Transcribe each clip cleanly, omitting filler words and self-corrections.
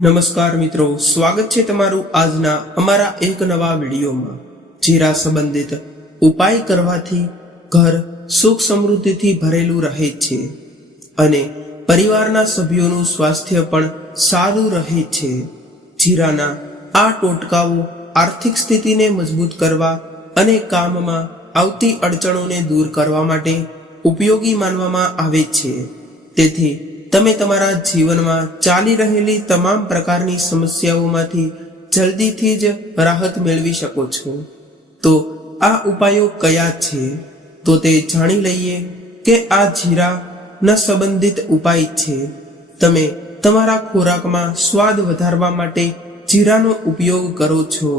નમસ્કાર મિત્રો, સ્વાગત છે તમારું આજના અમારા એક નવા વિડીયોમાં। જીરા સંબંધિત ઉપાય કરવાથી ઘર સુખ સમૃદ્ધિથી ભરેલું રહે છે અને પરિવારના સભ્યોનું સ્વાસ્થ્ય પણ સારું રહે છે। જીરાના આ ટોટકાઓ આર્થિક સ્થિતિને મજબૂત કરવા અને કામમાં આવતી અડચણોને દૂર કરવા માટે ઉપયોગી માનવામાં આવે છે। તેથી તમે તમારા જીવનમાં ચાલી રહેલી તમામ પ્રકારની સમસ્યાઓમાંથી જલ્દીથી જ રાહત મેળવી શકો છો। તો આ ઉપાયો કયા છે તો તે જાણી લઈએ કે આ જીરાના સંબંધિત ઉપાય છે। તમે તમારા ખોરાકમાં સ્વાદ વધારવા માટે જીરાનો ઉપયોગ કરો છો,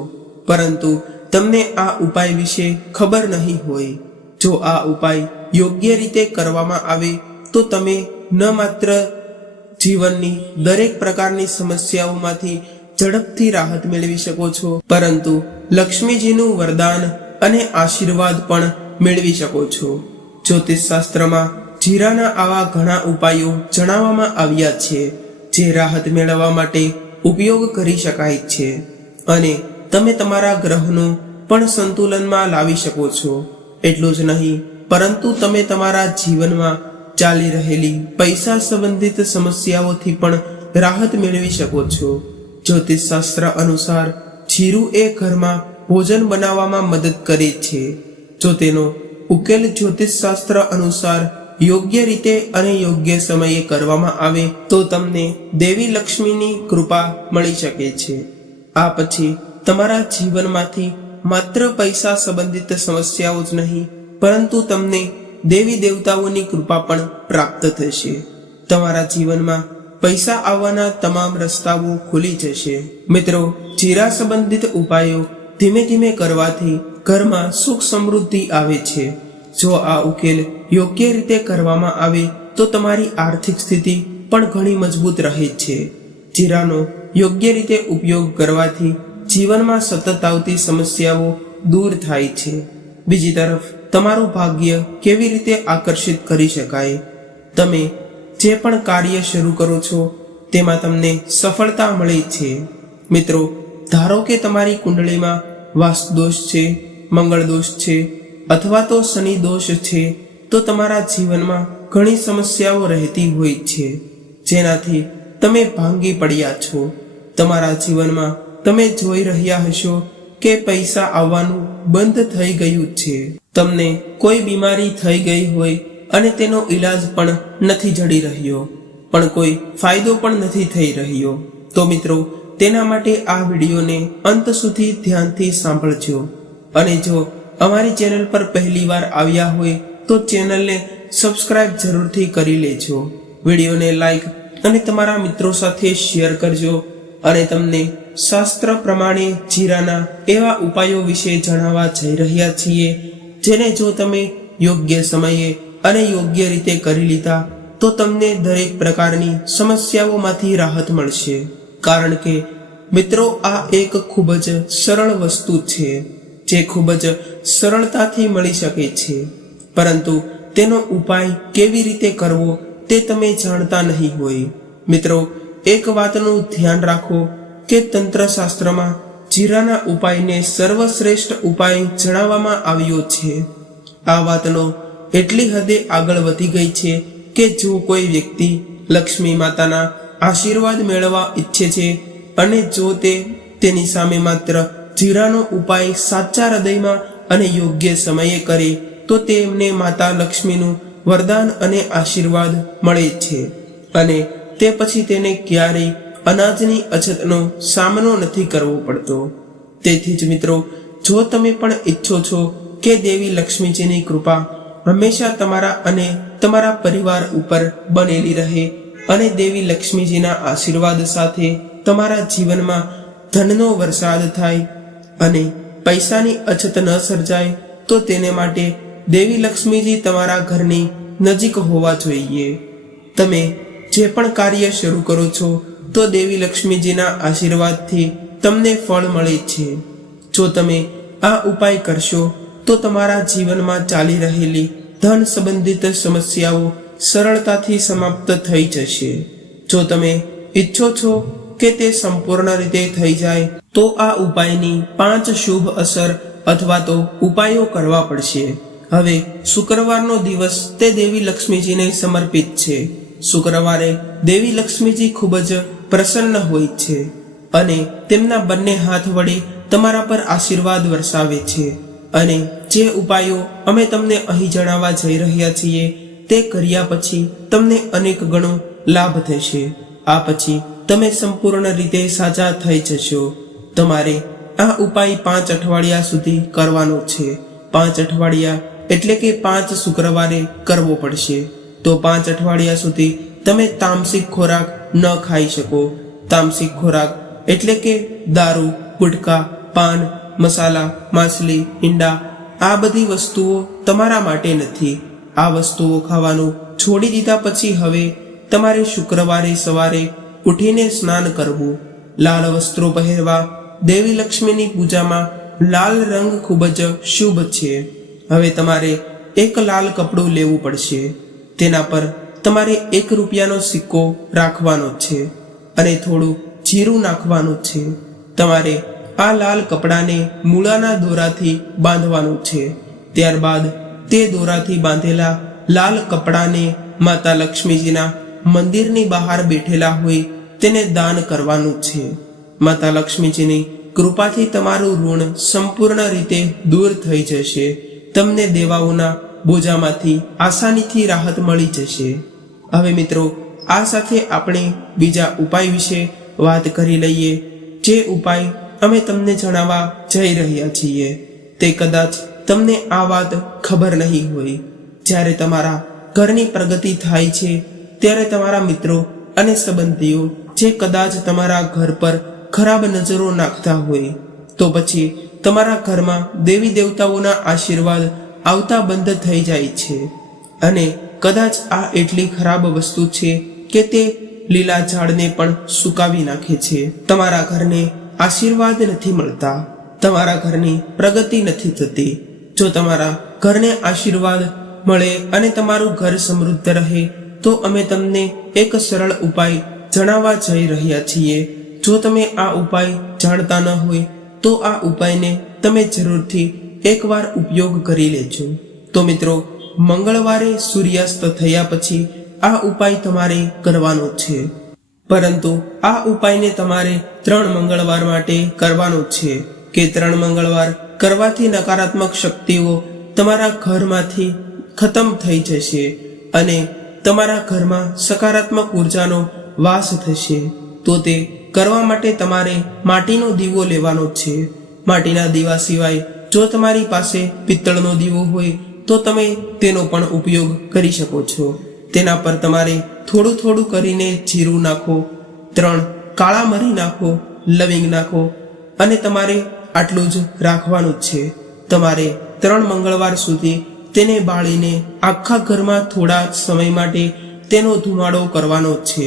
પરંતુ તમને આ ઉપાય વિશે ખબર નહીં હોય। જો આ ઉપાય યોગ્ય રીતે કરવામાં આવે તો તમે ન માત્ર જીવનની દરેક પ્રકારની સમસ્યાઓમાંથી ઝડપથી રાહત મેળવી શકો છો, પરંતુ લક્ષ્મીજીનું વરદાન અને આશીર્વાદ પણ મેળવી શકો છો। જ્યોતિષશાસ્ત્રમાં જીરાના આવા ઘણા ઉપાયો જણાવવામાં આવ્યા છે જે રાહત મેળવવા માટે ઉપયોગ કરી શકાય છે અને તમે તમારા ગ્રહનો પણ સંતુલનમાં લાવી શકો છો। એટલું જ નહીં, પરંતુ તમે તમારા જીવનમાં ચાલી રહેલી પૈસા સંબંધિત સમસ્યાઓથી પણ રાહત મેળવી શકો છો। જ્યોતિષશાસ્ત્ર અનુસાર જીરું એ ઘરમાં ભોજન બનાવવામાં મદદ કરે છે। જો તેનો ઉકેલ જ્યોતિષશાસ્ત્ર અનુસાર યોગ્ય રીતે અને યોગ્ય સમયે કરવામાં આવે તો તમને દેવી લક્ષ્મીની કૃપા મળી શકે છે। આ પછી તમારા જીવનમાંથી માત્ર પૈસા સંબંધિત સમસ્યાઓ જ નહીં, પરંતુ તમને દેવી દેવતાઓની કૃપા પણ પ્રાપ્ત થશે। તમારા જીવનમાં પૈસા આવવાના તમામ રસ્તાઓ ખુલી જશે। મિત્રો, જીરા સંબંધિત ઉપાયો ધીમે ધીમે કરવાથી ઘરમાં સુખ સમૃદ્ધિ આવે છે। જો આ ઉકેલ યોગ્ય રીતે કરવામાં આવે તો તમારી આર્થિક સ્થિતિ પણ ઘણી મજબૂત રહે છે। જીરાનો યોગ્ય રીતે ઉપયોગ કરવાથી જીવનમાં સતત આવતી સમસ્યાઓ દૂર થાય છે। બીજી તરફ તમારું ભાગ્ય કેવી રીતે આકર્ષિત કરી શકાય? તમે જે પણ કાર્ય શરૂ કરો છો તેમાં તમને સફળતા મળે છે। મિત્રો, ધારો કે તમારી કુંડળીમાં વાસ્તુ દોષ છે, મંગળ દોષ છે અથવા તો શનિ દોષ છે, તો તમારા જીવનમાં ઘણી સમસ્યાઓ રહેતી હોય છે જેનાથી તમે ભાંગી પડ્યા છો। તમારા જીવનમાં તમે જોઈ રહ્યા હશો કે પૈસા આવવાનું બંધ થઈ ગયું છે, તમને કોઈ બીમારી થઈ ગઈ હોય અને તેનો ઈલાજ પણ નથી જડી રહ્યો, પણ કોઈ ફાયદો પણ નથી થઈ રહ્યો, તો મિત્રો તેના માટે આ વિડીયોને અંત સુધી ધ્યાનથી સાંભળજો। અને જો અમારી ચેનલ પર પહેલીવાર આવ્યા હોય તો ચેનલને સબસ્ક્રાઇબ જરૂરથી કરી લેજો, વિડીયોને લાઈક અને તમારા મિત્રો સાથે શેર કરજો। અને તમને શાસ્ત્ર પ્રમાણે જીરાના એવા ઉપાયો વિશે જણાવવા જઈ રહ્યા છીએ જેને જો તમે યોગ્ય સમયે અને યોગ્ય રીતે કરી લીધા તો તમને દરેક પ્રકારની સમસ્યાઓમાંથી રાહત મળશે। કારણ કે મિત્રો, આ એક ખૂબ જ સરળ વસ્તુ છે જે ખૂબ જ સરળતાથી મળી શકે છે, પરંતુ તેનો ઉપાય કેવી રીતે કરવો તે તમે જાણતા નહીં હોય। મિત્રો, એક વાતનું ધ્યાન રાખો કે તંત્રશાસ્ત્રમાં જીરાના ઉપાયને સર્વશ્રેષ્ઠ ઉપાય જણાવવામાં આવ્યો છે। આ વાતનો એટલી હદે આગળ વધી ગઈ છે કે જો કોઈ વ્યક્તિ લક્ષ્મી માતાના આશીર્વાદ મેળવવા ઈચ્છે છે અને જો તે તેની સામે માત્ર જીરાનો ઉપાય સાચા હૃદયમાં અને યોગ્ય સમયે કરે તો તેમને માતા લક્ષ્મીનું વરદાન અને આશીર્વાદ મળે છે અને તે પછી તેને ક્યારેય અનાજની અછતનો સામનો નથી કરવો પડતો। તેથી જ મિત્રો, જો તમે પણ ઈચ્છો છો કે દેવી લક્ષ્મીજીની કૃપા હંમેશા તમારા અને તમારા પરિવાર ઉપર બનેલી રહે અને દેવી લક્ષ્મીજીના આશીર્વાદ સાથે તમારા જીવનમાં ધનનો વરસાદ થાય અને પૈસાની અછત ન સર્જાય, તો તેને માટે દેવી લક્ષ્મીજી તમારા ઘરની નજીક હોવા જોઈએ। તમે જે પણ કાર્ય શરૂ કરો છો તો દેવી લક્ષ્મીજીના આશીર્વાદથી તમને ફળ મળે છે। જો તમે આ ઉપાય કરશો તો તમારા જીવનમાં ચાલી રહેલી ધન સંબંધિત સમસ્યાઓ સરળતાથી સમાપ્ત થઈ જશે। જો તમે ઈચ્છો છો કે તે સંપૂર્ણ રીતે થઈ જાય તો આ ઉપાયની 5 શુભ અસર અથવા તો ઉપાયો કરવા પડશે. હવે શુક્રવારનો દિવસ તે દેવી લક્ષ્મીજીને સમર્પિત છે. શુક્રવારે દેવી લક્ષ્મીજી ખૂબ જ પ્રસન્ન હોય છે અને તેમના બંને હાથ વડે તમારા પર આશીર્વાદ વરસાવે છે. અને જે ઉપાયો અમે તમને અહીં જણાવવા જઈ રહ્યા છીએ તે કર્યા પછી તમને અનેક ગણો લાભ થશે. આ પછી તમે સંપૂર્ણ રીતે સાજા થઈ જશો. તમારે આ ઉપાય 5 અઠવાડિયા સુધી કરવાનો છે. 5 અઠવાડિયા એટલે કે 5 શુક્રવારે કરવો પડશે. તો 5 અઠવાડિયા સુધી તમે તામસિક ખોરાક ન ખાઈ શકો. તામસિક ખોરાક એટલે કે દારૂ, ગુટખા, પાન, મસાલા, માછલી, ઈંડા આ બધી વસ્તુઓ તમારા માટે નથી. આ વસ્તુઓ ખાવાનું છોડી દીધા પછી હવે તમારે શુક્રવારે સવારે ઉઠીને સ્નાન કરવું, લાલ વસ્ત્રો પહેરવા. દેવી લક્ષ્મીની પૂજામાં લાલ રંગ ખૂબ જ શુભ છે. હવે તમારે એક લાલ કપડું લેવું પડશે. તેના પર તમારે 1 રૂપિયાનો સિક્કો રાખવાનો છે અને થોડું જીરું નાખવાનું છે. તમારે આ લાલ કપડાને મૂળાના દોરાથી બાંધવાનું છે. ત્યારબાદ તે દોરાથી બાંધેલા લાલ કપડાને માતા લક્ષ્મીજીના મંદિરની બહાર બેઠેલા હોય તેને દાન કરવાનું છે. માતા લક્ષ્મીજીની કૃપાથી તમારું ઋણ સંપૂર્ણ રીતે દૂર થઈ જશે. તમને દેવાઓના બોજામાંથી આસાનીથી રાહત મળી જશે. હવે મિત્રો, આ સાથે આપણે બીજા ઉપાય વિશે વાત કરી લઈએ. જે ઉપાય અમે તમને જણાવવા જઈ રહ્યા છીએ તે કદાચ તમને આ વાત ખબર નહીં હોય. જ્યારે તમારા ઘરની પ્રગતિ થાય છે ત્યારે તમારા મિત્રો અને સંબંધીઓ જે કદાચ તમારા ઘર પર ખરાબ નજરો નાખતા હોય તો પછી તમારા ઘરમાં દેવી દેવતાઓના આશીર્વાદ આવતા બંધ થઈ જાય છે. અને કદાચ આ એટલી ખરાબ વસ્તુ છે કે તે લીલા ઝાડને પણ સુકાવી નાખે છે. તમારા ઘરને આશીર્વાદ નથી મળતા, તમારા ઘરની પ્રગતિ નથી થતી. જો તમારા ઘરને આશીર્વાદ મળે અને તમારું ઘર સમૃદ્ધ રહે તો અમે તમને એક સરળ ઉપાય જણાવવા જઈ રહ્યા છીએ. જો તમે આ ઉપાય જાણતા ન હોય તો આ ઉપાયને તમે જરૂરથી એકવાર ઉપયોગ કરી લેજો. તો મિત્રો, મંગળવારે સૂર્યાસ્ત થયા પછી આ ઉપાય તમારે કરવાનો છે. પરંતુ આ ઉપાયને તમારે 3 મંગળવાર માટે કરવાનો છે કે 3 મંગળવાર કરવાથી નકારાત્મક શક્તિઓ તમારા ઘરમાંથી ખતમ થઈ જશે અને તમારા ઘરમાં સકારાત્મક ઉર્જાનો વાસ થશે. તો તે કરવા માટે તમારે માટીનો દીવો લેવાનો છે. માટીના દીવા સિવાય જો તમારી પાસે પિત્તળનો દીવો હોય તો તમે તેનો પણ ઉપયોગ કરી શકો છો. તેના પર તમારે થોડું થોડું કરીને જીરું નાખો, 3 કાળા મરી નાખો, લવિંગ નાખો અને તમારે આટલું જ રાખવાનું છે. તમારે 3 મંગળવાર સુધી તેને બાળીને આખા ઘરમાં થોડા સમય માટે તેનો ધુમાડો કરવાનો છે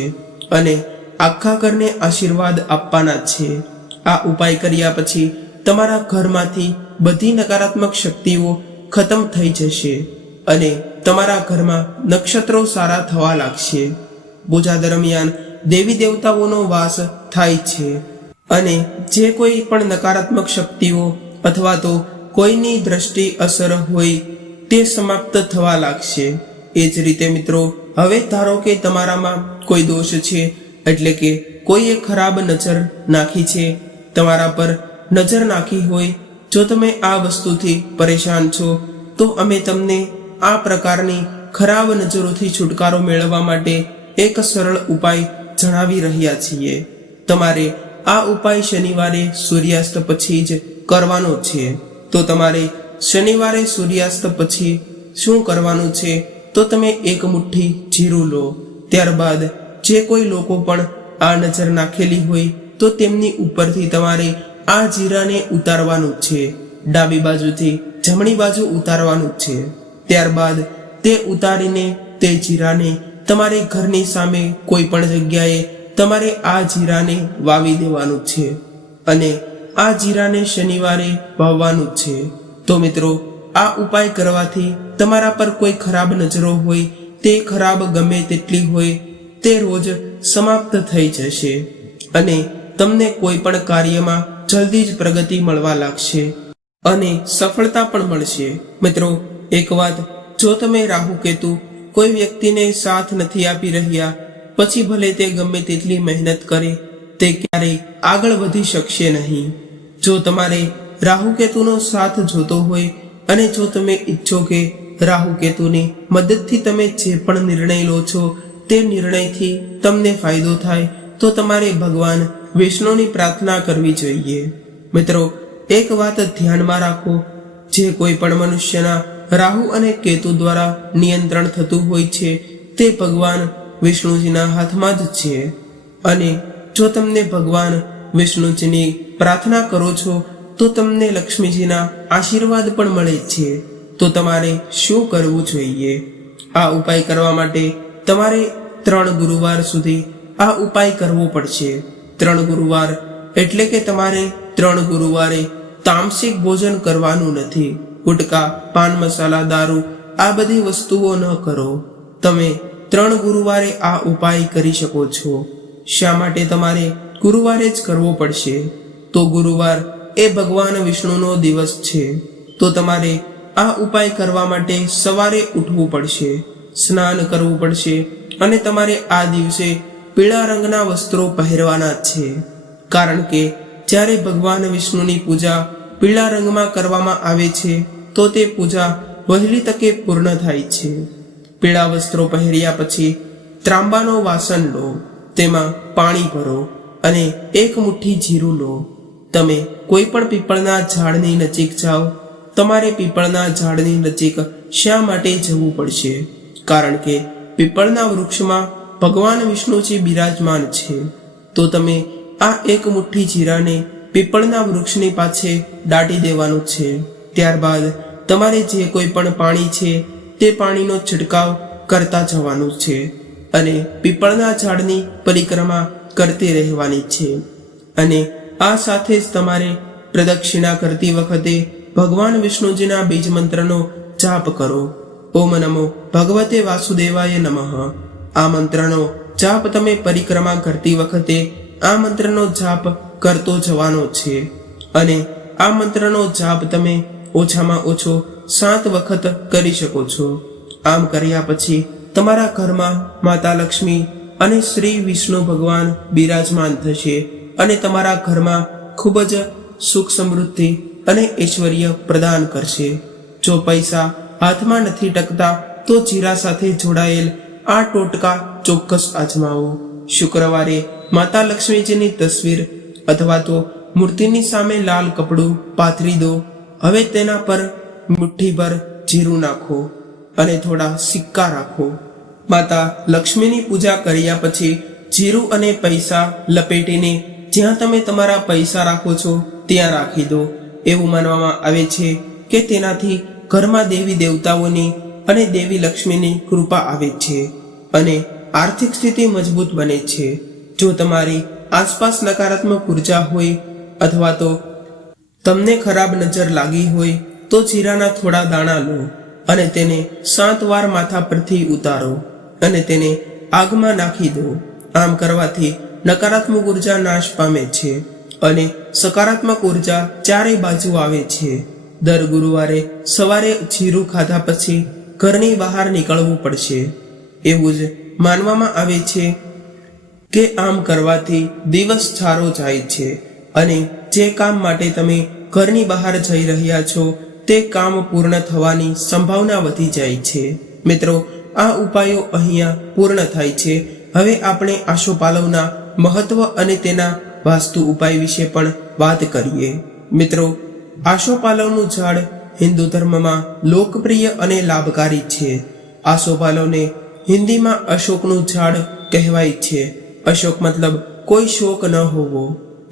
અને આખા ઘરને આશીર્વાદ આપવાના છે. આ ઉપાય કર્યા પછી તમારા ઘરમાંથી બધી નકારાત્મક શક્તિઓ ખતમ થઈ જશે અને તમારા ઘરમાં નક્ષત્રો સારા થવા લાગશે. પૂજા દરમિયાન દેવી દેવતાઓનો વાસ થાય છે અને જે કોઈ પણ નકારાત્મક શક્તિઓ અથવા તો કોઈની દ્રષ્ટિ અસર હોય તે સમાપ્ત થવા લાગશે. એ જ રીતે મિત્રો, હવે ધારો કે તમારામાં કોઈ દોષ છે, એટલે કે કોઈએ ખરાબ નજર નાખી છે, તમારા પર નજર નાખી હોય. જો તમે આ વસ્તુથી પરેશાન છો તો અમે તમને આ પ્રકારની ખરાબ નજરોથી છુટકારો મેળવવા માટે એક સરળ ઉપાય જણાવી રહ્યા છીએ. તમારે આ ઉપાય શનિવારે સૂર્યાસ્ત પછી જ કરવાનો છે. તો તમારે શનિવારે સૂર્યાસ્ત પછી શું કરવાનું છે? તો તમે 1 મુઠ્ઠી જીરું લો. ત્યારબાદ જે કોઈ લોકો પણ આ નજર નાખેલી હોય તો તેમની ઉપરથી તમારે આ જીરાને ઉતારવાનું છે. ડાબી બાજુથી જમણી બાજુ ઉતારવાનું છે. ત્યારબાદ તે ઉતારીને તે જીરાને તમારે ઘરની સામે કોઈ પણ જગ્યાએ તમારે આ જીરાને વાવી દેવાનું છે અને આ જીરાને શનિવારે વાવવાનું છે. તો મિત્રો, આ ઉપાય કરવાથી તમારા પર કોઈ ખરાબ નજરો હોય, તે ખરાબ ગમે તેટલી હોય તે રોજ સમાપ્ત થઈ જશે અને તમને કોઈ પણ કાર્યમાં જલ્દી જ પ્રગતિ મળવા લાગશે અને સફળતા પણ મળશે. મિત્રો, એક વાત, જો તમે રાહુ કેતુ કોઈ વ્યક્તિને સાથ નથી આપી રહ્યા, પછી ભલે તે ગમે તેટલી મહેનત કરે, તે ક્યારેય આગળ વધી શકશે નહીં. જો તમારે રાહુ કેતુનો સાથ જોતો હોય અને જો તમે ઈચ્છો કે રાહુ કેતુની મદદથી તમે જે પણ નિર્ણય લો છો તે નિર્ણયથી તમને ફાયદો થાય, તો તમારે ભગવાન વિષ્ણુની પ્રાર્થના કરવી જોઈએ. મિત્રો, એક વાત ધ્યાનમાં રાખો, જે કોઈ પણ મનુષ્યના રાહુ અને કેતુ દ્વારા નિયંત્રણ થતું હોય છે તે ભગવાન વિષ્ણુજીના હાથમાં જ છે. અને જો તમને ભગવાન વિષ્ણુજીની પ્રાર્થના કરો છો તો તમને લક્ષ્મીજીના આશીર્વાદ પણ મળે છે. તો તમારે શું કરવું જોઈએ? આ ઉપાય કરવા માટે તમારે 3 ગુરુવાર સુધી આ ઉપાય કરવો પડશે. 3 ગુરુવાર એટલે કે તમારે 3 ગુરુવારે તામસિક ભોજન કરવાનું નથી. ગુટકા, પાન મસાલા, દારૂ આ બધી વસ્તુઓ ન કરો. તમે 3 ગુરુવારે આ ઉપાય કરી શકો છો. શા માટે તમારે ગુરુવારે જ કરવો પડશે? તો ગુરુવાર એ ભગવાન વિષ્ણુનો દિવસ છે. તો તમારે આ ઉપાય કરવા માટે સવારે ઉઠવું પડશે, સ્નાન કરવું પડશે અને તમારે આ દિવસે પીળા રંગના વસ્ત્રો પહેરવાના છે. કારણ કે જ્યારે ભગવાન વિષ્ણુની પૂજા પીળા રંગમાં કરવામાં આવે છે તો તે પૂજા વહેલી તકે પૂર્ણ થાય છે. પીળા વસ્ત્રો પહેર્યા પછી ત્રાંબાનો વાસણ લો, તેમાં પાણી ભરો અને 1 મુઠ્ઠી જીરું લો. તમે કોઈ પણ પીપળના ઝાડની નજીક જાઓ. તમારે પીપળના ઝાડની નજીક શા માટે જવું પડશે? કારણ કે પીપળના વૃક્ષમાં ભગવાન વિષ્ણુજી બિરાજમાન છે. તો તમે આ 1 મુઠ્ઠી જીરાને પીપળના વૃક્ષની પાછે દાટી દેવાનું છે. ત્યારબાદ તમારે જે કોઈ પણ પાણી છે તે પાણીનો છંટકાવ કરતા જવાનું છે અને પીપળના ઝાડની પરિક્રમા કરતી રહેવાની છે. અને આ સાથે જ તમારે પ્રદક્ષિણા કરતી વખતે ભગવાન વિષ્ણુજીના બીજ મંત્રનો જાપ કરો. ઓમ નમો ભગવતે વાસુદેવાય નમઃ. આ મંત્રનો જાપ તમે પરિક્રમા કરતી વખતે આ મંત્રનો જાપ કરતો જવાનો છે. અને આ મંત્રનો જાપ તમે ઓછામાં ઓછો 7 વખત કરી શકો છો. આમ કર્યા પછી તમારા ઘરમાં માતા લક્ષ્મી અને શ્રી વિષ્ણુ ભગવાન બિરાજમાન થશે અને તમારા ઘરમાં ખૂબ જ સુખ સમૃદ્ધિ અને ઐશ્વર્ય પ્રદાન કરશે. જો પૈસા હાથમાં નથી ટકતા તો જીરા સાથે જોડાયેલ આ ટોટકા ચોક્કસ અજમાવો. શુક્રવારે માતા લક્ષ્મીજીની તસવીર અથવા તો મૂર્તિની સામે લાલ કપડું પાથરી દો. હવે તેના પર મુઠ્ઠીભર જીરું નાખો અને થોડા સિક્કા રાખો. માતા લક્ષ્મીની પૂજા કર્યા પછી જીરું અને પૈસા લપેટીને જ્યાં તમે તમારા પૈસા રાખો છો ત્યાં રાખી દો. એવું માનવામાં આવે છે કે તેનાથી ઘરમાં દેવી દેવતાઓની અને દેવી લક્ષ્મીની કૃપા આવે છે અને આર્થિક સ્થિતિ મજબૂત બને છે. જો તમારી આસપાસ નકારાત્મક ઉર્જા હોય અથવા તો તમને ખરાબ નજર લાગી હોય તો જીરાના થોડા દાણા લો અને તેને 7 વાર માથા પરથી ઉતારો અને તેને આગમાં નાખી દો. આમ કરવાથી નકારાત્મક ઉર્જા નાશ પામે છે અને સકારાત્મક ઉર્જા ચારે બાજુ આવે છે. દર ગુરુવારે સવારે જીરું ખાધા પછી ઘરની બહાર નીકળવું પડશે. એવું જ માનવામાં આવે છે કે આમ કરવાથી દિવસ સારો જાય છે અને જે કામ માટે તમે ઘરની બહાર જઈ રહ્યા છો તે કામ પૂર્ણ થવાની સંભાવના વધી જાય છે. મિત્રો, આ ઉપાયો અહીંયા પૂર્ણ થાય છે. હવે આપણે આસોપાલવના મહત્વ અને તેના વાસ્તુ ઉપાય વિશે પણ વાત કરીએ. મિત્રો, આસોપાલવનું ઝાડ હિન્દુ ધર્મમાં લોકપ્રિય અને લાભકારી છે. આસોપાલવને હિન્દીમાં અશોકનું ઝાડ કહેવાય છે. અશોક મતલબ કોઈ શોક ન હોવો,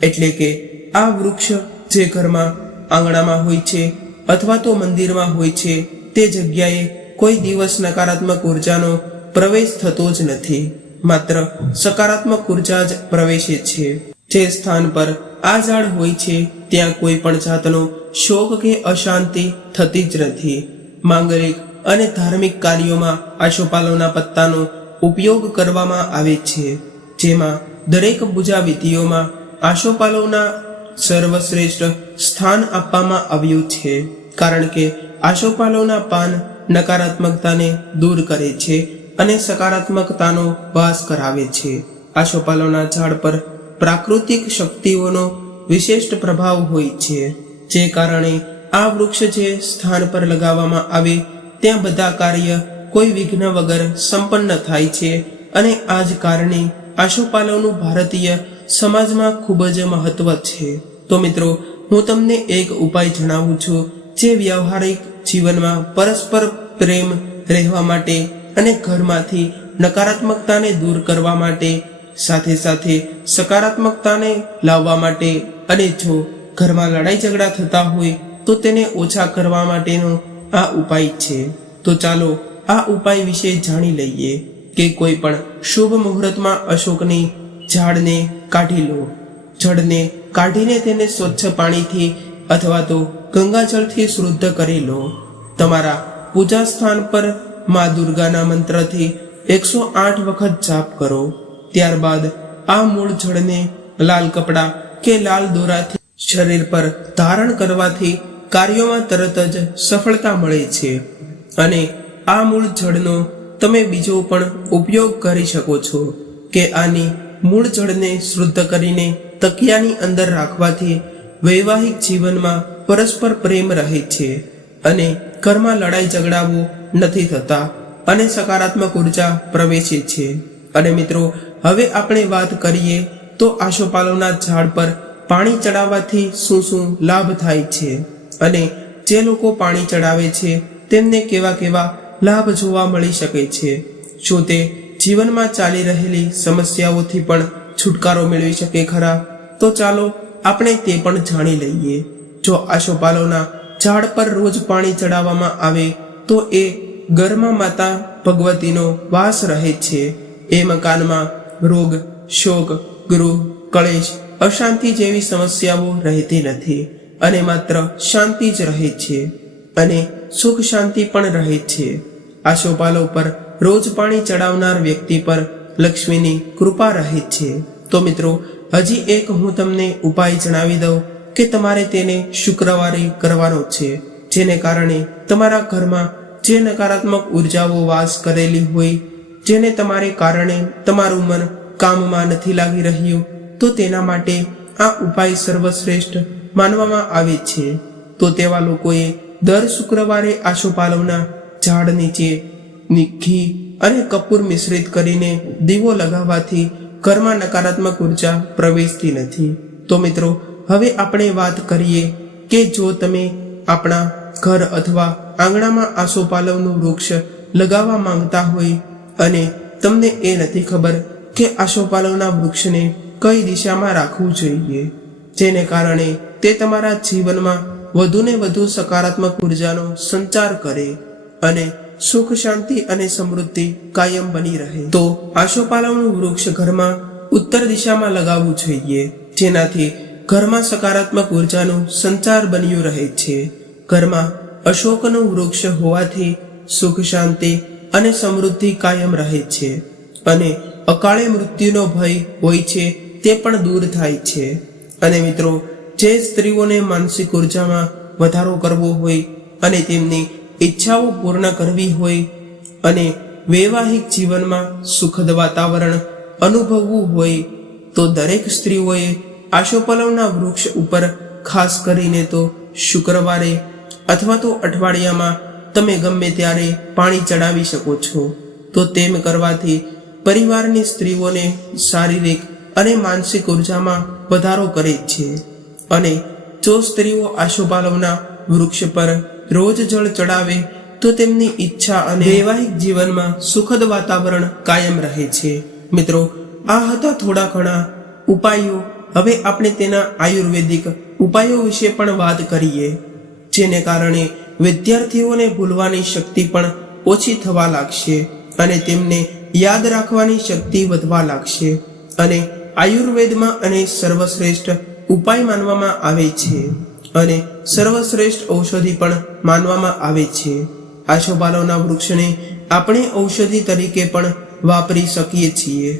એટલે કે આ વૃક્ષ જે ઘરમાં આંગણામાં હોય છે અથવા તો મંદિરમાં હોય છે તે જગ્યાએ કોઈ દિવસ નકારાત્મક ઉર્જાનો પ્રવેશ થતો જ નથી. માત્ર સકારાત્મક ઉર્જા જ પ્રવેશે છે. જે સ્થાન પર આ ઝાડ હોય છે ત્યાં કોઈ પણ જાતનો શોક કે અશાંતિ થતી જ નથી. માંગલિક અને ધાર્મિક કાર્યોમાં આસોપાલવના પત્તાનો ઉપયોગ કરવામાં આવે છે, જેમાં દરેક પૂજા વિધિઓમાં આસોપાલવના સર્વશ્રેષ્ઠ સ્થાન આપવામાં આવ્યું છે, કારણ કે આસોપાલવના પાન નકારાત્મકતાને દૂર કરે છે અને સકારાત્મકતાનો વાસ કરાવે છે. આસોપાલવના ઝાડ પર પ્રાકૃતિક શક્તિઓનો વિશિષ્ટ પ્રભાવ હોય છે, જે કારણે આ વૃક્ષ જે સ્થાન પર લગાવવામાં આવે ત્યાં બધા કાર્ય કોઈ વિઘ્ન વગર સંપન્ન થાય છે. અને આ જ કારણે આસોપાલવનું ભારતીય સમાજમાં ખૂબ જ મહત્વ છે. તો મિત્રો, હું તમને એક ઉપાય જણાવું છું જે વ્યવહારિક જીવનમાં પરસ્પર પ્રેમ રહેવા માટે અને ઘરમાંથી નકારાત્મકતાને દૂર કરવા માટે, સાથે સાથે સકારાત્મકતાને લાવવા માટે, અને જો ઘરમાં લડાઈ ઝઘડા થતા હોય તો તેને ઓછા કરવા માટેનો આ ઉપાય છે. તો ચાલો આ ઉપાય વિશે જાણી લઈએ કે કોઈ પણ શુભ મુહૂર્તમાં અશોકની ઝાડને કાઢી લો. જળને કાઢીને તેને સ્વચ્છ પાણીથી અથવા તો ગંગાજળથી શુદ્ધ કરી લો. તમારા પૂજા સ્થાન પર મા દુર્ગાના મંત્રથી 108 વખત જાપ કરો. ત્યારબાદ આ મૂળ જળને લાલ કપડા કે લાલ દોરાથી શરીર પર ધારણ કરવાથી કાર્યોમાં તરત જ સફળતા મળે છે. અને આ મૂળ જળનો તમે બીજો પણ ઉપયોગ કરી શકો છો કે આની મૂળ જળને શુદ્ધ કરીને તકિયાની અંદર રાખવાથી વૈવાહિક જીવનમાં પરસ્પર પ્રેમ રહે છે અને ઘરમાં લડાઈ ઝઘડાઓ નથી થતા અને સકારાત્મક ઉર્જા પ્રવેશે છે. અને મિત્રો, હવે આપણે વાત કરીએ તો આસોપાલવના ઝાડ પર પાણી ચડાવવાથી શું શું લાભ થાય છે અને જે લોકો પાણી ચડાવે છે તેમને કેવા કેવા લાભ જોવા મળી શકે છે. શું તે જીવનમાં ચાલી રહેલી સમસ્યાઓથી પણ છુટકારો મેળવી શકે ખરા? તો ચાલો આપણે તે પણ જાણી લઈએ. જો આસોપાલવના ઝાડ પર રોજ પાણી ચડાવવામાં આવે તો એ ઘરમાં માતા ભગવતીનો વાસ રહે છે. એ મકાનમાં રોગ, શોક, ગૃહ કલેશ, અશાંતિ જેવી સમસ્યાઓ રહેતી નથી અને માત્ર શાંતિ જ રહે છે અને સુખ શાંતિ પણ રહે છે. આસોપાલવ પર રોજ પાણી ચડાવનાર વ્યક્તિ પર લક્ષ્મીની કૃપા રહે છે. તો મિત્રો, હજી એક હું તમને ઉપાય જણાવી દઉં કે તમારે તેને શુક્રવારે કરવાનો છે, જેને કારણે તમારા ઘરમાં જે નકારાત્મક ઉર્જાઓ વાસ કરેલી હોય, જેને તમારે કારણે તમારું મન કામમાં નથી લાગી રહ્યું, તો તેના માટે આ ઉપાય સર્વશ્રેષ્ઠ માનવામાં આવે છે. તો તેવા લોકોએ દર શુક્રવારે આસોપાલવના ઝાડ નીચે ઘી અને કપૂર મિશ્રિત કરીને દીવો લગાવવાથી ઘરમાં નકારાત્મક ઉર્જા પ્રવેશતી નથી. તો મિત્રો, હવે આપણે વાત કરીએ કે જો તમે આપણા ઘર અથવા આંગણામાં આસોપાલવનું વૃક્ષ લગાવવા માંગતા હોય અને તમને એ નથી ખબર કે આસોપાલવના વૃક્ષને કઈ દિશામાં રાખવું જોઈએ, જેને કારણે તે તમારા જીવનમાં વધુને વધુ સકારાત્મક ઉર્જાનો સંચાર કરે અને સુખ શાંતિ અને સમૃદ્ધિ કાયમ બની રહે, તો આસોપાલવનું વૃક્ષ ઘરમાં ઉત્તર દિશામાં લગાવવું જોઈએ, જેનાથી ઘરમાં સકારાત્મક ઉર્જાનો સંચાર બન્યો રહે છે. ઘરમાં અશોકનું વૃક્ષ હોવાથી સુખ શાંતિ અને સમૃદ્ધિ કાયમ રહે છે અને અકાળે મૃત્યુનો ભય હોય છે તે પણ દૂર થાય છે. અને મિત્રો, જે સ્ત્રીઓને માનસિક ઉર્જામાં વધારો કરવો હોય અને તેમની ઈચ્છાઓ પૂર્ણ કરવી હોય અને વૈવાહિક જીવનમાં સુખદ વાતાવરણ અનુભવવું હોય તો દરેક સ્ત્રીઓએ આસોપાલવના વૃક્ષ ઉપર ખાસ કરીને તો શુક્રવારે અથવા તો અઠવાડિયામાં તમે ગમે ત્યારે પાણી ચડાવી શકો છો. તો તેમ કરવાથી પરિવારની સ્ત્રીઓને શારીરિક અને માનસિક ઉર્જામાં વધારો કરે છે. અને જો સ્ત્રીઓ આસોપાલવના વૃક્ષ પર રોજ જળ ચડાવે તો તેમની ઈચ્છા અને વૈવાહિક જીવનમાં સુખદ વાતાવરણ કાયમ રહે છે. મિત્રો, આ હતા થોડા ઘણા ઉપાયો. હવે આપણે તેના આયુર્વેદિક ઉપાયો વિશે પણ વાત કરીએ, જેને કારણે વિદ્યાર્થીઓને ભૂલવાની શક્તિ પણ ઓછી થવા લાગશે અને તેમને યાદ રાખવાની શક્તિ વધવા લાગશે અને આયુર્વેદમાં અને સર્વશ્રેષ્ઠ ઉપાય માનવામાં આવે છે અને સર્વશ્રેષ્ઠ ઔષધિ પણ માનવામાં આવે છે. આસોપાલવના વૃક્ષને આપણે ઔષધિ તરીકે પણ વાપરી શકીએ છીએ.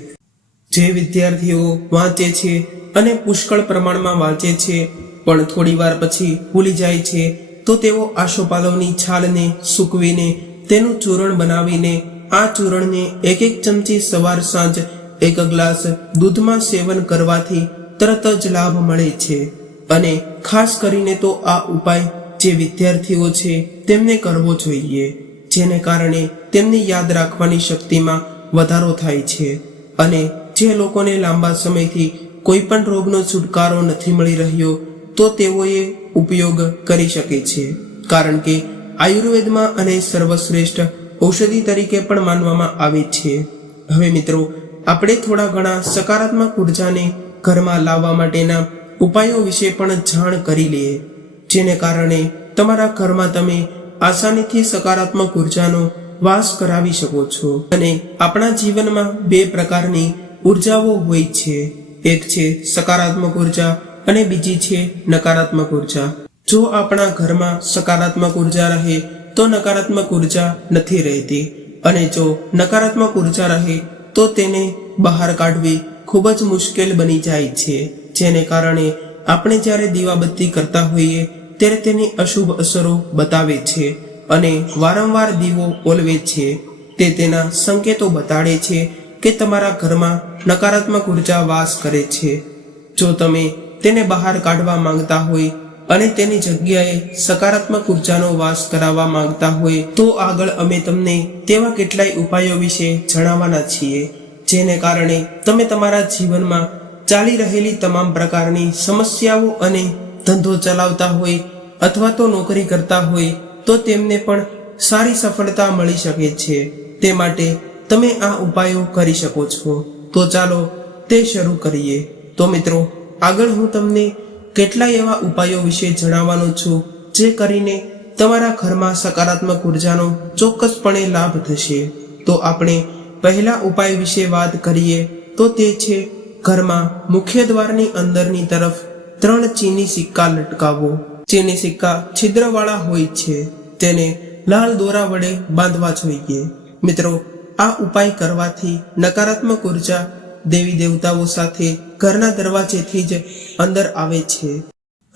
જે વિદ્યાર્થીઓ વાંચે છે અને પુષ્કળ પ્રમાણમાં વાંચે છે પણ થોડી વાર પછી ભૂલી જાય છે, તો તેઓ આસોપાલવની છાલને સૂકવીને તેનું ચૂરણ બનાવીને આ ચૂરણને એક ચમચી સવાર સાંજ 1 ગ્લાસ દૂધમાં સેવન કરવાથી તરત જ લાભ મળે છે. અને ખાસ કરીને તો આ ઉપાય જે વિદ્યાર્થીઓ છે તેમને કરવો જોઈએ, જેને કારણે તેમની યાદ રાખવાની શક્તિમાં વધારો થાય છે. અને જે લોકોને લાંબા સમયથી કોઈ પણ રોગનો છુટકારો નથી મળી રહ્યો, તો તેઓએ ઉપયોગ કરી શકે છે, કારણ કે આયુર્વેદમાં અને સર્વશ્રેષ્ઠ ઔષધિ તરીકે પણ માનવામાં આવે છે. હવે મિત્રો, આપણે થોડા ઘણા સકારાત્મક ઉર્જાને ઘરમાં લાવવા માટેના ઉપાયો વિશે પણ જાણ કરી લઈએ, જેને કારણે તમારા ઘરમાં તમે આસાનીથી સકારાત્મક ઉર્જાનો વાસ કરાવી શકો છો. અને આપણા જીવનમાં 2 પ્રકારની ઉર્જાઓ હોય છે, એક છે સકારાત્મક ઉર્જા અને બીજી છે નકારાત્મક ઉર્જા. જો આપણા ઘરમાં સકારાત્મક ઉર્જા રહે તો નકારાત્મક ઉર્જા નથી રહેતી, અને જો નકારાત્મક ઉર્જા રહે તો તેને બહાર કાઢવી ખૂબ જ મુશ્કેલ બની જાય છે, જેને કારણે આપણે જ્યારે દીવાબત્તી કરતા હોઈએ ત્યારે તેની અશુભ અસરો બતાવે છે અને વારંવાર દીવો ઓલવે છે. તે તેના સંકેતો બતાડે છે કે તમારા ઘરમાં નકારાત્મક ઉર્જા વાસ કરે છે. જો તમે તેને બહાર કાઢવા માંગતા હોય અને તેની જગ્યાએ સકારાત્મક ઉર્જાનો વાસ કરાવવા માંગતા હોય, તો આગળ અમે તમને તેવા કેટલાય ઉપાયો વિશે જણાવવાના છીએ, જેને કારણે તમે તમારા જીવનમાં ચાલી રહેલી તમામ પ્રકારની સમસ્યાઓ અને ધંધો ચલાવતા હોય અથવા તો નોકરી કરતા હોય તો તેમને પણ સારી સફળતા મળી શકે છે. તે માટે તમે આ ઉપાયો કરી શકો છો. તો ચાલો તે શરૂ કરીએ. તો મિત્રો, આગળ હું તમને કેટલાય એવા ઉપાયો વિશે જણાવવાનો છું, જે કરીને તમારા ઘરમાં સકારાત્મક ઉર્જાનો ચોક્કસપણે લાભ થશે. તો આપણે પહેલા ઉપાય વિશે વાત કરીએ તો તે છે ઘરમાં મુખ્ય દ્વારની અંદરની તરફ 3 ચીની સિક્કા લટકાવો. ચીની સિક્કા છિદ્રવાળા હોય છે, તેને લાલ દોરા વડે બાંધવા જોઈએ. મિત્રો, આ ઉપાય કરવાથી નકારાત્મક ઉર્જા દેવી દેવતાઓ સાથે ઘરના દરવાજેથી જ અંદર આવે છે.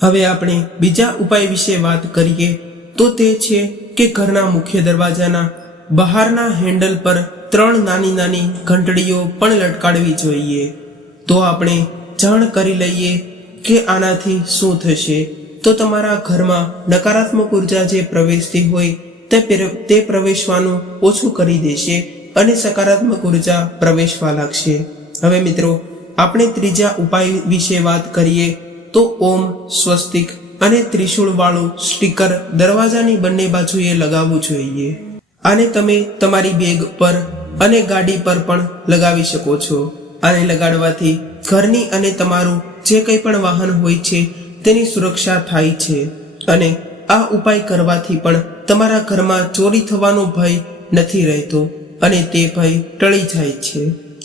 હવે આપણે બીજા ઉપાય વિશે વાત કરીએ તો તે છે કે ઘરના મુખ્ય દરવાજાના બહારના હેન્ડલ પર 3 નાની નાની ઘંટડીઓ પણ લટકાડવી જોઈએ. તો આપણે જાણ કરી લઈએ કે આનાથી શું થશે. તો તમારા ઘરમાં નકારાત્મક ઉર્જા જે પ્રવેશતી હોય તે પ્રવેશવાનું ઓછું કરી દેશે અને સકારાત્મક ઉર્જા પ્રવેશવા લાગશે. હવે મિત્રો, આપણે ત્રીજા ઉપાય વિશે વાત કરીએ તો ઓમ, સ્વસ્તિક અને ત્રિશૂળ વાળું સ્ટીકર દરવાજાની બંને બાજુએ લગાવવું જોઈએ. આને તમે તમારી બેગ પર અને ગાડી પર પણ લગાવી શકો છો. આને લગાડવાથી ઘરની અને તમારું જે કંઈ પણ વાહન હોય છે તેની સુરક્ષા થાય છે. અને આ ઉપાય કરવાથી પણ તમારા ઘરમાં ચોરી થવાનો ભય નથી રહેતો અને તે ભય ટળી જાય છે.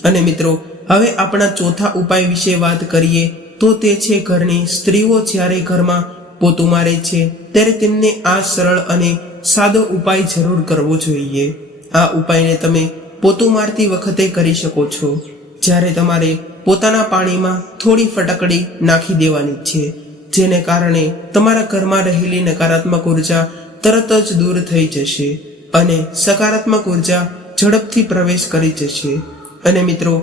અને મિત્રો, હવે આપણા ચોથા ઉપાય વિશે વાત કરીએ તો તે છે ઘરની સ્ત્રીઓ જ્યારે ઘરમાં પોતું મારે છે ત્યારે તેમને આ સરળ અને સાદો ઉપાય જરૂર કરવો જોઈએ. આ ઉપાયને તમે પોતું મારતી વખતે કરી શકો છો, જ્યારે તમારે પોતાના પાણીમાં થોડી ફટકડી નાખી દેવાની છે, જેને કારણે તમારા ઘરમાં રહેલી નકારાત્મક ઉર્જા તરત જ દૂર થઈ જશે અને સકારાત્મક ઉર્જા ઝડપથી પ્રવેશ કરી જશે. અને મિત્રો,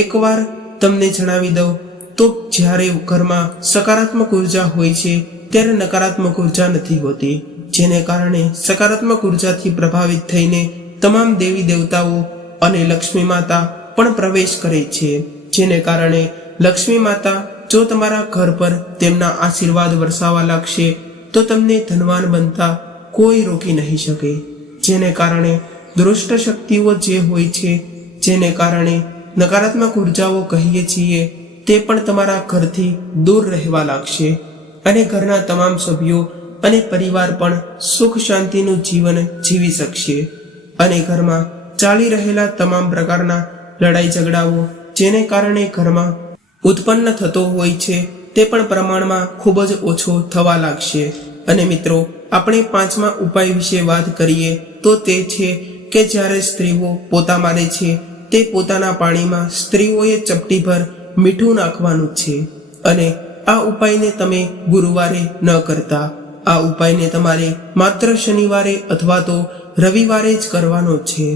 એકવાર તમને જણાવી દઉં તો જ્યારે ઘરમાં સકારાત્મક ઉર્જા હોય છે ત્યારે નકારાત્મક ઉર્જા નથી હોતી, જેને કારણે સકારાત્મક ઉર્જાથી પ્રભાવિત થઈને તમામ દેવી દેવતાઓ અને લક્ષ્મી માતા પણ પ્રવેશ કરે છે, જેને કારણે લક્ષ્મી માતા જો તમારા ઘર પર તેમના આશીર્વાદ વરસાવવા લાગશે તો તમને ધનવાન બનતા કોઈ રોકી નહીં શકે. જેને કારણે દુષ્ટ શક્તિઓ જે હોય છે, જેને કારણે નકારાત્મક ઉર્જાઓ કહીએ છીએ, તે પણ તમારા ઘરથી દૂર રહેવા લાગશે અને ઘરના તમામ સભ્યો અને પરિવાર પણ સુખ શાંતિનું જીવન જીવી શકશે. અને ઘરમાં ચાલી રહેલા તમામ પ્રકારના લડાઈ ઝઘડાઓ જેને કારણે ઘરમાં ઉત્પન્ન થતો હોય છે તે પણ પ્રમાણમાં ખૂબ જ ઓછો થવા લાગશે. અને મિત્રો, આપણે પાંચમા ઉપાય વિશે વાત કરીએ તો તે છે કે જ્યારે સ્ત્રીઓ પોતા મારે છે તે પોતાના પાણીમાં સ્ત્રીઓએ ચપટીભર મીઠું નાખવાનું છે અને આ ઉપાયને તમે ગુરુવારે ન કરતા. આ ઉપાયને તમારે માત્ર શનિવારે અથવા તો રવિવારે જ કરવાનો છે,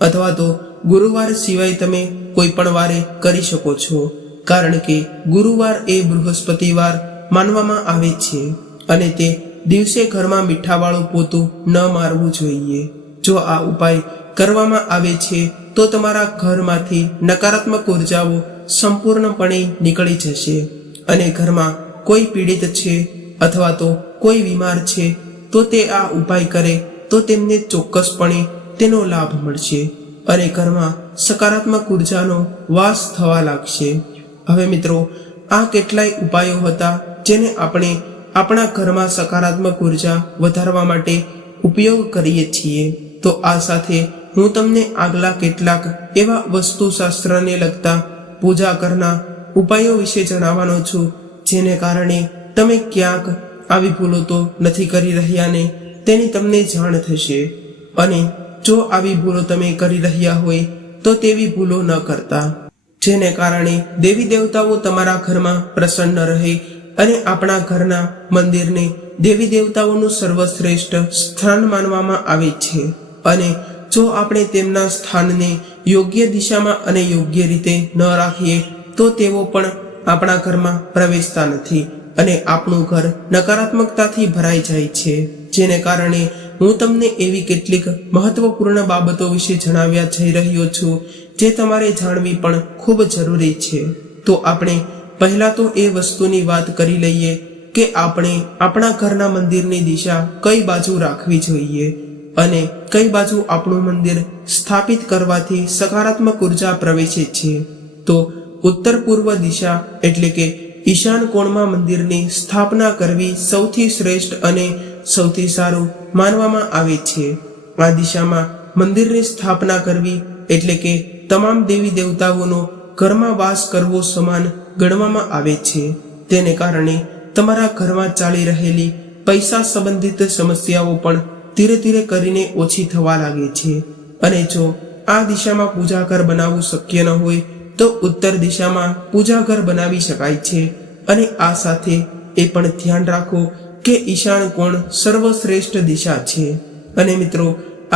અથવા તો ગુરુવાર સિવાય તમે કોઈ પણ વારે કરી શકો છો, કારણ કે ગુરુવાર એ બૃહસ્પતિવાર માનવામાં આવે છે અને તે દિવસે ઘરમાં મીઠાવાળું પોતું ન મારવું જોઈએ. જો આ ઉપાય કરવામાં આવે છે તો તમારા ઘરમાંથી નકારાત્મક ઉર્જાઓ સંપૂર્ણપણે નીકળી જશે અને ઘરમાં કોઈ પીડિત છે અથવા તો કોઈ બીમાર છે તો તે આ ઉપાય કરે તો તેમને ચોક્કસપણે તેનો લાભ મળશે અને ઘરમાં સકારાત્મક ઉર્જાનો વાસ થવા લાગશે. હવે મિત્રો, આ કેટલાય ઉપાયો હતા જેને આપણે આપણા ઘરમાં સકારાત્મક ઉર્જા વધારવા માટે ઉપયોગ કરીએ છીએ. તો આ સાથે હું તમને આગલા કેટલાક એવા વાસ્તુશાસ્ત્રને લગતા પૂજા કરના ઉપાયો વિશે જણાવવાનો છું, જેને કારણે તમે ક્યાંક આવી ભૂલો તો નથી કરી રહ્યા ને તેની તમને જાણ થશે. અને જો આવી ભૂલો તમે કરી રહ્યા હોય તો તેવી ભૂલો ન કરતા, જેને કારણે દેવી દેવતાઓ તમારા ઘરમાં પ્રસન્ન રહે અને આપણા ઘરના મંદિરને દેવી દેવતાઓનું સર્વશ્રેષ્ઠ સ્થાન માનવામાં આવે છે. અને જો આપણે તેમના સ્થાનને યોગ્ય દિશામાં અને યોગ્ય રીતે ન રાખીએ તો તેઓ પણ આપણા ઘરમાં પ્રવેશતા નથી અને આપણું ઘર નકારાત્મકતાથી ભરાઈ જાય છે. જેને કારણે હું તમને એવી કેટલીક મહત્વપૂર્ણ બાબતો વિશે જણાવવા જઈ રહ્યો છું જે તમારે જાણવી પણ ખૂબ જરૂરી છે. તો આપણે પહેલા તો એ વસ્તુની વાત કરી લઈએ કે આપણે આપણા ઘરના મંદિરની દિશા કઈ બાજુ રાખવી જોઈએ અને કઈ બાજુ આપણું મંદિર સ્થાપિત કરવાથી સકારાત્મક ઉર્જા પ્રવેશે છે. તો ઉત્તર પૂર્વ દિશા એટલે કે ઈશાન કોણમાં મંદિરની સ્થાપના કરવી સૌથી શ્રેષ્ઠ અને સૌથી સારું માનવામાં આવે છે. આ દિશામાં મંદિરની સ્થાપના કરવી એટલે કે તમામ દેવી દેવતાઓનો ઘરમાં વાસ કરવો સમાન ગણવામાં આવે છે. તેને કારણે તમારા ઘરમાં ચાલી રહેલી પૈસા સંબંધિત સમસ્યાઓ પણ ધીરે ધીરે કરીને ઓછી થવા લાગે છે. અને જો આ દિશામાં પૂજાઘર બનાવવું શક્ય ન હોય તો ઉત્તર દિશામાં પૂજાઘર બનાવી શકાય છે. અને આ સાથે એ પણ ધ્યાન રાખો કે ઈશાન કોણ સર્વશ્રેષ્ઠ દિશા છે. અને મિત્રો,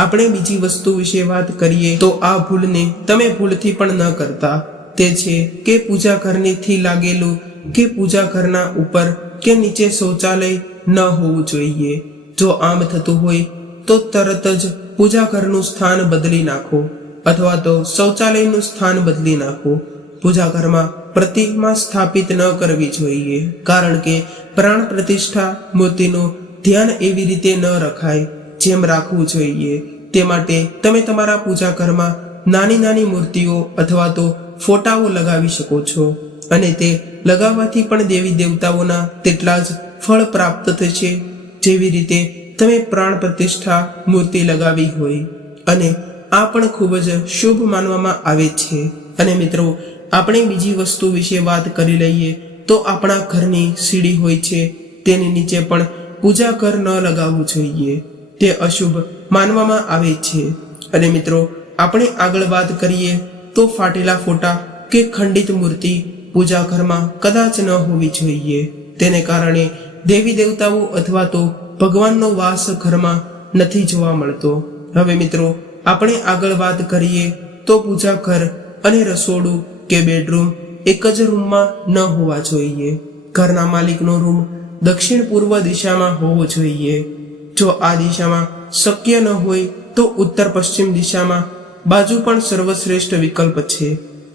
આપણે બીજી વસ્તુ વિશે વાત કરીએ તો આ ભૂલને તમે ભૂલથી પણ ન કરતા. તે છે કે પૂજાઘરથી લાગેલું કે પૂજાઘરના ઉપર કે નીચે શૌચાલય ન હોવું જોઈએ. જો આમ થતું હોય તો તરત જ પૂજાઘરનું સ્થાન બદલી નાખો અથવા તો શૌચાલયનું સ્થાન બદલી નાખો. પૂજાઘરમાં પ્રતિમા સ્થાપિત ન કરવી જોઈએ, કારણ કે પ્રાણ પ્રતિષ્ઠા મૂર્તિનું ધ્યાન એવી રીતે ન રખાય જેમ રાખવું જોઈએ. તે માટે તમે તમારા પૂજાઘરમાં નાની નાની મૂર્તિઓ અથવા તો ફોટાઓ લગાવી શકો છો અને તે લગાવવાથી પણ દેવી દેવતાઓના તેટલા જ ફળ પ્રાપ્ત થશે જેવી રીતે તમે પ્રાણ પ્રતિષ્ઠા મૂર્તિ લગાવી હોય. અને આ પણ ખૂબ જ શુભ માનવામાં આવે છે. અને મિત્રો, આપણે બીજી વસ્તુ વિશે વાત કરી લઈએ તો આપણા ઘરની સીડી હોય છે તેની નીચે પણ પૂજા ઘર ન લગાવવું જોઈએ. તે અશુભ માનવામાં આવે છે. અને મિત્રો, આપણે આગળ વાત કરીએ તો ફાટેલા ફોટા કે ખંડિત મૂર્તિ પૂજા ઘરમાં કદાચ ન હોવી જોઈએ. તેને કારણે દેવી દેવતાઓ અથવા તો ભગવાનનો વાસ ઘરમાં નથી જોવા મળતો. હવે મિત્રો, આપણે આગળ વાત કરીએ તો પૂજા ઘર અને રસોડું કે બેડરૂમ એક જ રૂમમાં ન હોવા જોઈએ. ઘરના માલિકનો રૂમ દક્ષિણ પૂર્વ દિશામાં હોવો જોઈએ. જો આ દિશામાં શક્ય ન હોય તો ઉત્તર પશ્ચિમ દિશામાં બાજુ પણ સર્વશ્રેષ્ઠ વિકલ્પ છે.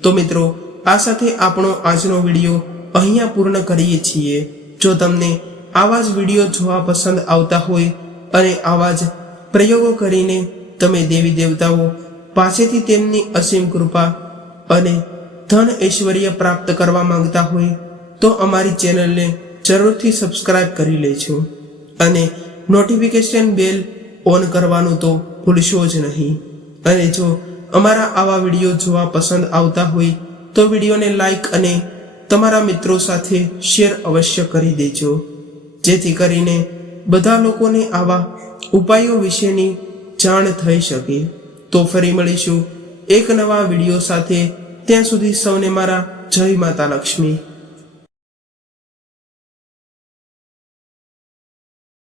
તો મિત્રો, આ સાથે આપણો આજનો વિડીયો અહીંયા પૂર્ણ કરીએ છીએ. જો તમને આવા જ વિડીયો જોવા પસંદ આવતા હોય અને આવા જ પ્રયોગો કરીને તમે દેવી દેવતાઓ પાસેથી તેમની અસીમ કૃપા અને ધન ઐશ્વર્ય પ્રાપ્ત કરવા માંગતા હોય તો અમારી ચેનલને જરૂરથી સબસ્ક્રાઇબ કરી લેજો અને નોટિફિકેશન બેલ ઓન કરવાનું તો ભૂલશો જ નહીં. અને જો અમારા આવા વિડીયો જોવા પસંદ આવતા હોય તો વિડીયોને લાઈક અને તમારા મિત્રો સાથે શેર અવશ્ય કરી દેજો, જેથી કરીને બધા લોકોને આવા ઉપાયો વિશેની જાણ થઈ શકે. તો ફરી મળીશું એક નવા વિડીયો સાથે. ત્યાં સુધી સૌને મારા જય માતા લક્ષ્મી.